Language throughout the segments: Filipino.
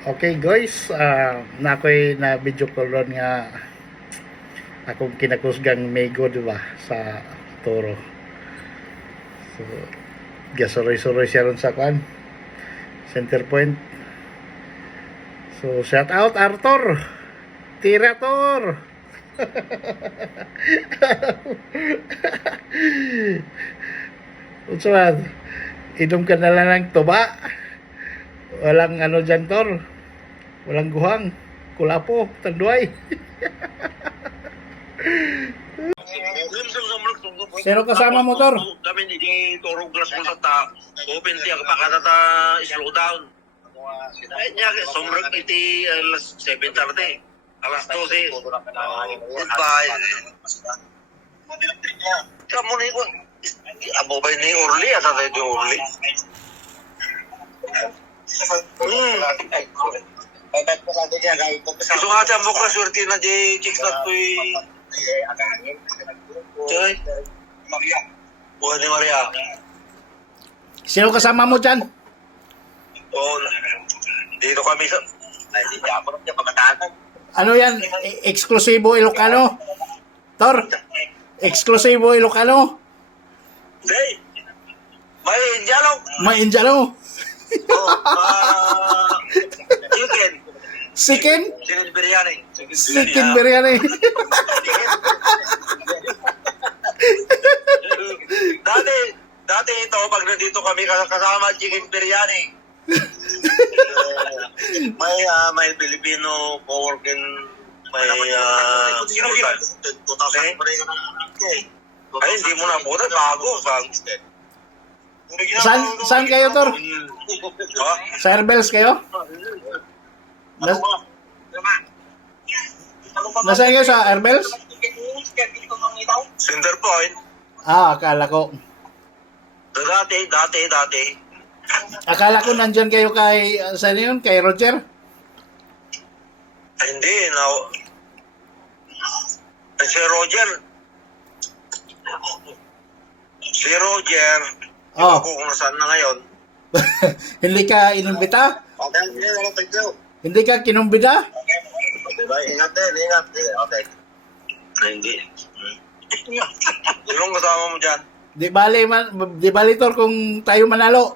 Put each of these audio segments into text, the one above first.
Okay guys, na ako'y na video call ron nga akong kinakusgang Mego, diba, sa Toro. So, gasoroy-soroy siya ron sa kwan, center point. So, shout out Arthur, Tirator. Unsa man, inom ka na lang ng tuba. Walang ano dyan, Tor. Walang guhang. Kulapo. Tanduay. Sino kasama mo, Tor? Kami di Toro Glass mo sa ta. Open tiya kapakata slow down. Ay niya sombrag iti alas 7:30. Alas 12. Goodbye. Kamu ni ko. Abo ba ni Orly asa tayo di Orly? So nga mo ka swerte na di chicks na to'y Choy Buhay ni Maria. Sino kasama mo dyan? Oo, dito kami sa hindi ako na pagkatatan. Ano yan? Eksklusibo Ilocano? Tor? Eksklusibo Ilocano? Hindi. May Indiano. May Indiano? Chicken. Chicken? Chicken biryani. Chicken biryani. Dati ito, pag nandito kami kasama chicken biryani. May Filipino co-working, may ay, hindi mo na buta, bago. Saan kayo, Tor? Ha? Sa Airbels kayo? Nasaan kayo sa Airbels? Center point. Akala ko. Dati. Akala ko nandyan kayo kay, saan yun? Kay Roger? Hindi, Si Roger, Oh. ako kung nasaan na ngayon. Hindi ka inumbita? Hindi ka kinumbida? Ingat. Okay. Hindi. Sinong kasama mo dyan? Di bali Tor kung tayo manalo.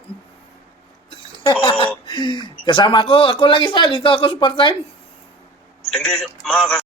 Oo. Kasama ko, ako lang isa dito, ako sa part-time. Hindi, mga